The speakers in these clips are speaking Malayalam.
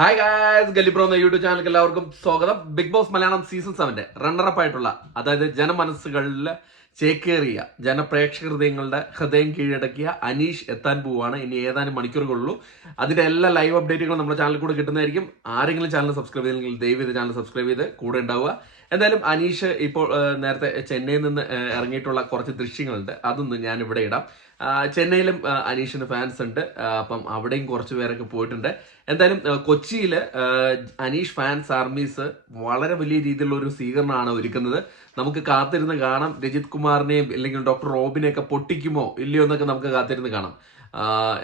ഹായ് ഗായ്സ്, ഗലിബ്രോ എന്ന യൂട്യൂബ് ചാനലിലേക്ക് എല്ലാവർക്കും സ്വാഗതം. Big boss Malayalam season 7 runner up ആയിട്ടുള്ള, അതായത് ജനമനസ്സുകളിൽ ചേക്കേറിയ ജനപ്രേക്ഷക ഹൃദയം കീഴടക്കിയ അനീഷ് എത്താൻ പോവുകയാണ്. ഇനി ഏതാനും മണിക്കൂറുകളുള്ളൂ. അതിന്റെ എല്ലാ ലൈവ് അപ്ഡേറ്റുകളും നമ്മുടെ ചാനലിൽ കൂടെ കിട്ടുന്നതായിരിക്കും. ആരെങ്കിലും ചാനൽ സബ്സ്ക്രൈബ് ചെയ്തെങ്കിൽ ദയവ് ചെയ്ത് ചാനൽ സബ്സ്ക്രൈബ് ചെയ്ത് കൂടെ ഉണ്ടാവുക. എന്തായാലും അനീഷ് ഇപ്പോൾ നേരത്തെ ചെന്നൈയിൽ നിന്ന് ഇറങ്ങിയിട്ടുള്ള കുറച്ച് ദൃശ്യങ്ങളുണ്ട്, അതൊന്നും ഞാൻ ഇവിടെ ഇടാം. ചെന്നൈയിലും അനീഷിന് ഫാൻസ് ഉണ്ട്, അപ്പം അവിടെയും കുറച്ച് പേരൊക്കെ പോയിട്ടുണ്ട്. എന്തായാലും കൊച്ചിയിൽ അനീഷ് ഫാൻസ് ആർമീസ് വളരെ വലിയ രീതിയിലുള്ള ഒരു സ്വീകരണമാണ് ഒരുക്കുന്നത്. നമുക്ക് കാത്തിരുന്ന് കാണാം. രജിത് കുമാറിനെയും അല്ലെങ്കിൽ ഡോക്ടർ റോബിനെയൊക്കെ പൊട്ടിക്കുമോ ഇല്ലയോ എന്നൊക്കെ നമുക്ക് കാത്തിരുന്ന് കാണാം.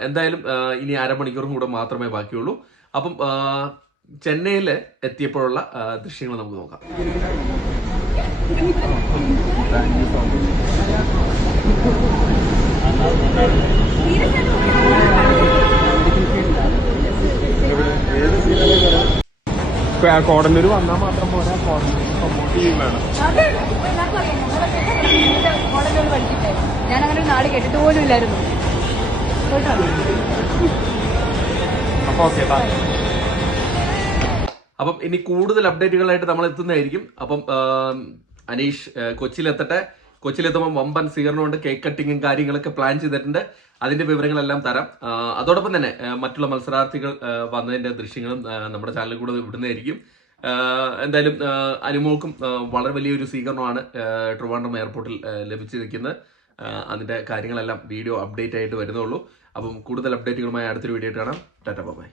എന്തായാലും ഇനി അരമണിക്കൂറും കൂടെ മാത്രമേ ബാക്കിയുള്ളൂ. അപ്പം ചെന്നൈയിൽ എത്തിയപ്പോഴുള്ള ദൃശ്യങ്ങൾ നമുക്ക് നോക്കാം. കോടന്നൂർ വന്നാൽ മാത്രം പോരാ, സപ്പോർട്ട് ചെയ്യും വേണം. ഞാൻ അങ്ങനെ ഒരു നാട് കേട്ടിട്ട് പോലും ഇല്ലായിരുന്നു. അപ്പം ഇനി കൂടുതൽ അപ്ഡേറ്റുകളായിട്ട് നമ്മൾ എത്തുന്നതായിരിക്കും. അപ്പം അനീഷ് കൊച്ചിയിലെത്തട്ടെ. കൊച്ചിയിലെത്തുമ്പോൾ വമ്പൻ സ്വീകരണമുണ്ട്, കേക്ക് കട്ടിങ്ങും കാര്യങ്ങളൊക്കെ പ്ലാൻ ചെയ്തിട്ടുണ്ട്. അതിന്റെ വിവരങ്ങളെല്ലാം തരാം. അതോടൊപ്പം തന്നെ മറ്റുള്ള മത്സരാർത്ഥികൾ വന്നതിന്റെ ദൃശ്യങ്ങളും നമ്മുടെ ചാനലിൽ കൂടെ വിടുന്നതായിരിക്കും. എന്തായാലും അനുമോൾക്കും വളരെ വലിയൊരു സ്വീകരണമാണ് ട്രിവാൻഡ്രം എയർപോർട്ടിൽ ലഭിച്ചിരിക്കുന്നത്. അതിന്റെ കാര്യങ്ങളെല്ലാം വീഡിയോ അപ്ഡേറ്റ് ആയിട്ട് വരുന്നുള്ളൂ. അപ്പം കൂടുതൽ അപ്ഡേറ്റുകളുമായി അടുത്തൊരു വീഡിയോ കാണാം. ടാറ്റ ബൈ.